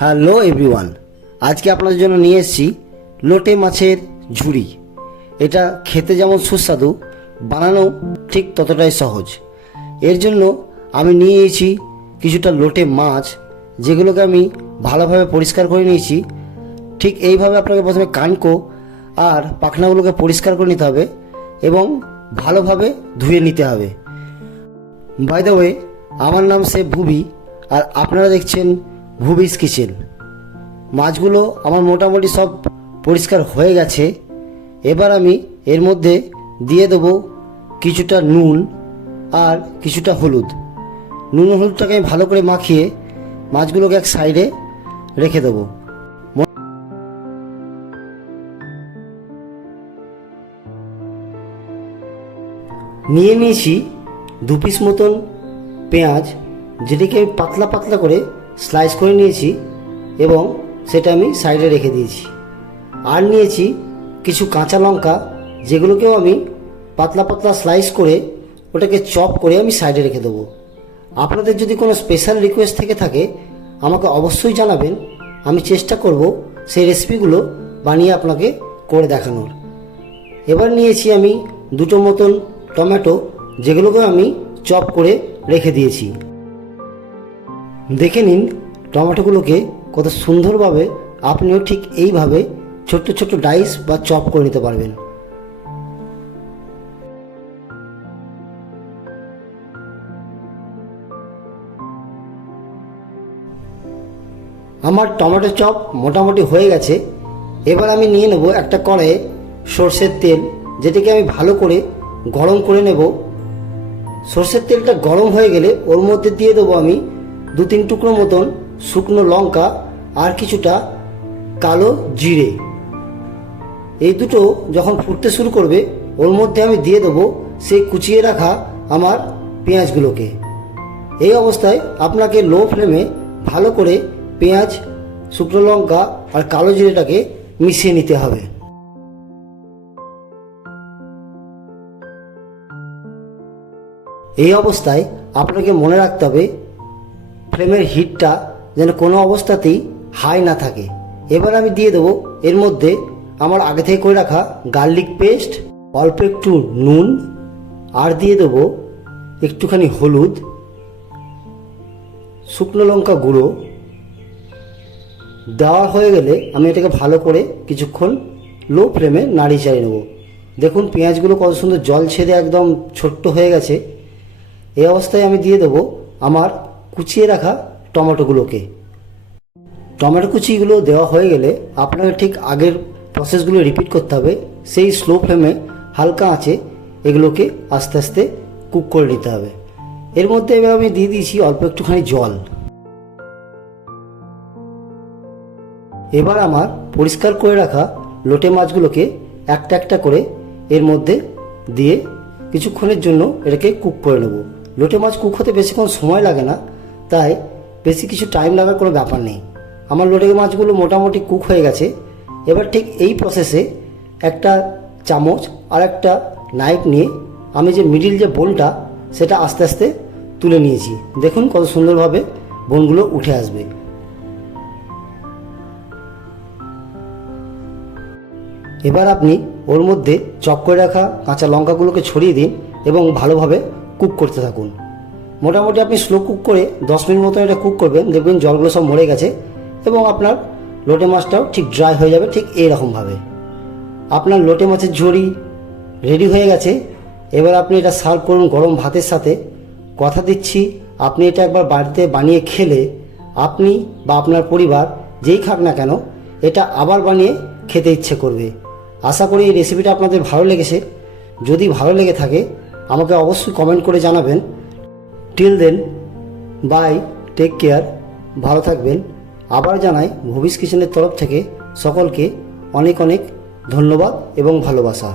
Hello everyone, আজকে আপনাদের জন্য নিয়ে এসেছি লোটে মাছের ঝুড়ি। এটা খেতে যেমন সুস্বাদু, বানানো ঠিক ততটাই সহজ। এর জন্য আমি নিয়ে এসেছি কিছুটা লোটে মাছ, যেগুলোকে আমি ভালোভাবে পরিষ্কার করে নিয়েছি। ঠিক এইভাবে আপনাকে প্রথমে কানকো আর পাখনাগুলোকে পরিষ্কার করে নিতে হবে এবং ভালোভাবে ধুয়ে নিতে হবে। বাই দ্য ওয়ে, আমার নাম শেফ ভুবি আর আপনারা দেখছেন ভুবিস কিচেন। মাছগুলো আমার মোটামুটি সব পরিষ্কার হয়ে গেছে। এবার আমি এর মধ্যে দিয়ে দেবো কিছুটা নুন আর কিছুটা হলুদ। নুন হলুদটাকে আমি ভালো করে মাখিয়ে মাছগুলোকে এক সাইডে রেখে দেবো। নিয়ে নিয়েছি 2 পিস মতন পেঁয়াজ, যেটিকে আমি পাতলা পাতলা করে স্লাইস করে নিয়েছি এবং সেটা আমি সাইডে রেখে দিয়েছি। আর নিয়েছি কিছু কাঁচা লঙ্কা, যেগুলোকেও আমি পাতলা পাতলা স্লাইস করে ওটাকে চপ করে আমি সাইডে রেখে দেবো। আপনাদের যদি কোনো স্পেশাল রিকোয়েস্ট থেকে থাকে আমাকে অবশ্যই জানাবেন, আমি চেষ্টা করব সেই রেসিপিগুলো বানিয়ে আপনাকে করে দেখানোর। এবার নিয়েছি আমি 2টো মতন টমেটো, যেগুলোকে আমি চপ করে রেখে দিয়েছি। দেখে নিন টমেটোগুলোকে কত সুন্দরভাবে আপনিও ঠিক এইভাবে ছোট্ট ছোট্ট ডাইস বা চপ করে নিতে পারবেন। আমার টমেটো চপ মোটামুটি হয়ে গেছে। এবার আমি নিয়ে নেব একটা কড়াইয়ে সর্ষের তেল, যেটাকে আমি ভালো করে গরম করে নেব। সর্ষের তেলটা গরম হয়ে গেলে ওর মধ্যে দিয়ে দেবো আমি 2-3 টুকরো মতন শুকনো লঙ্কা আর কিছুটা কালো জিরে। এই দুটো যখন ফুটতে শুরু করবে ওর মধ্যে আমি দিয়ে দেবো সেই কুচিয়ে রাখা আমার পেঁয়াজগুলোকে। এই অবস্থায় আপনাকে লো ফ্লেমে ভালো করে পেঁয়াজ, শুকনো লঙ্কা আর কালো জিরেটাকে মিশিয়ে নিতে হবে। এই অবস্থায় আপনাকে মনে রাখতে হবে ফ্লেমের হিটটা যেন কোনো অবস্থাতেই হাই না থাকে। এবার আমি দিয়ে দেবো এর মধ্যে আমার আগে থেকে করে রাখা গার্লিক পেস্ট, অল্প একটু নুন আর দিয়ে দেবো একটুখানি হলুদ, শুকনো লঙ্কা গুঁড়ো। দেওয়া হয়ে গেলে আমি এটাকে ভালো করে কিছুক্ষণ লো ফ্লেমে নাড়িয়ে চাড়িয়ে নেব। দেখুন পেঁয়াজগুলো কত সুন্দর জল ছেড়ে একদম ছোট্ট হয়ে গেছে। এই অবস্থায় আমি দিয়ে দেবো আমার কুচিয়ে রাখা টমেটোগুলোকে। টমেটো কুচিগুলো দেওয়া হয়ে গেলে আপনাকে ঠিক আগের প্রসেসগুলো রিপিট করতে হবে। সেই স্লো ফ্লেমে হালকা আঁচে এগুলোকে আস্তে আস্তে কুক করে নিতে হবে। এর মধ্যে এবার আমি দিয়ে দিয়েছি অল্প একটুখানি জল। এবার আমার পরিষ্কার করে রাখা লোটে মাছগুলোকে একটা একটা করে এর মধ্যে দিয়ে কিছুক্ষণের জন্য এটাকে কুক করে নেব। লোটে মাছ কুক হতে বেশিক্ষণ সময় লাগে না, তাই বেশি কিছু টাইম লাগার কোনো ব্যাপার নেই। আমার লোটে মাছগুলো মোটামুটি কুক হয়ে গেছে। এবার ঠিক এই প্রসেসে একটা চামচ আর একটা নাইফ নিয়ে আমি যে মিডিল যে বোনটা সেটা আস্তে আস্তে তুলে নিয়েছি। দেখুন কত সুন্দরভাবে বোনগুলো উঠে আসবে। এবার আপনি ওর মধ্যে চপ করে রাখা কাঁচা লঙ্কাগুলোকে ছড়িয়ে দিন এবং ভালোভাবে কুক করতে থাকুন। মোটামুটি আপনি স্লো কুক করে 10 মিনিট মতো এটা কুক করবেন। দেখবেন জলগুলো সব মরে গেছে এবং আপনার লোটে মাছটাও ঠিক ড্রাই হয়ে যাবে। ঠিক এইরকমভাবে আপনার লোটে মাছের ঝুড়ি রেডি হয়ে গেছে। এবার আপনি এটা সার্ভ করুন গরম ভাতের সাথে। কথা দিচ্ছি, আপনি এটা একবার বাড়িতে বানিয়ে খেলে আপনি বা আপনার পরিবার যেই খাক না কেন এটা আবার বানিয়ে খেতে ইচ্ছে করবে। আশা করি এই রেসিপিটা আপনাদের ভালো লেগেছে। যদি ভালো লেগে থাকে আমাকে অবশ্যই কমেন্ট করে জানাবেন। Till then, bye, take care, ভালো থাকবেন। আবার জানাই ভুবিস কিচেনের তরফ থেকে সকলকে অনেক অনেক ধন্যবাদ এবং ভালোবাসা।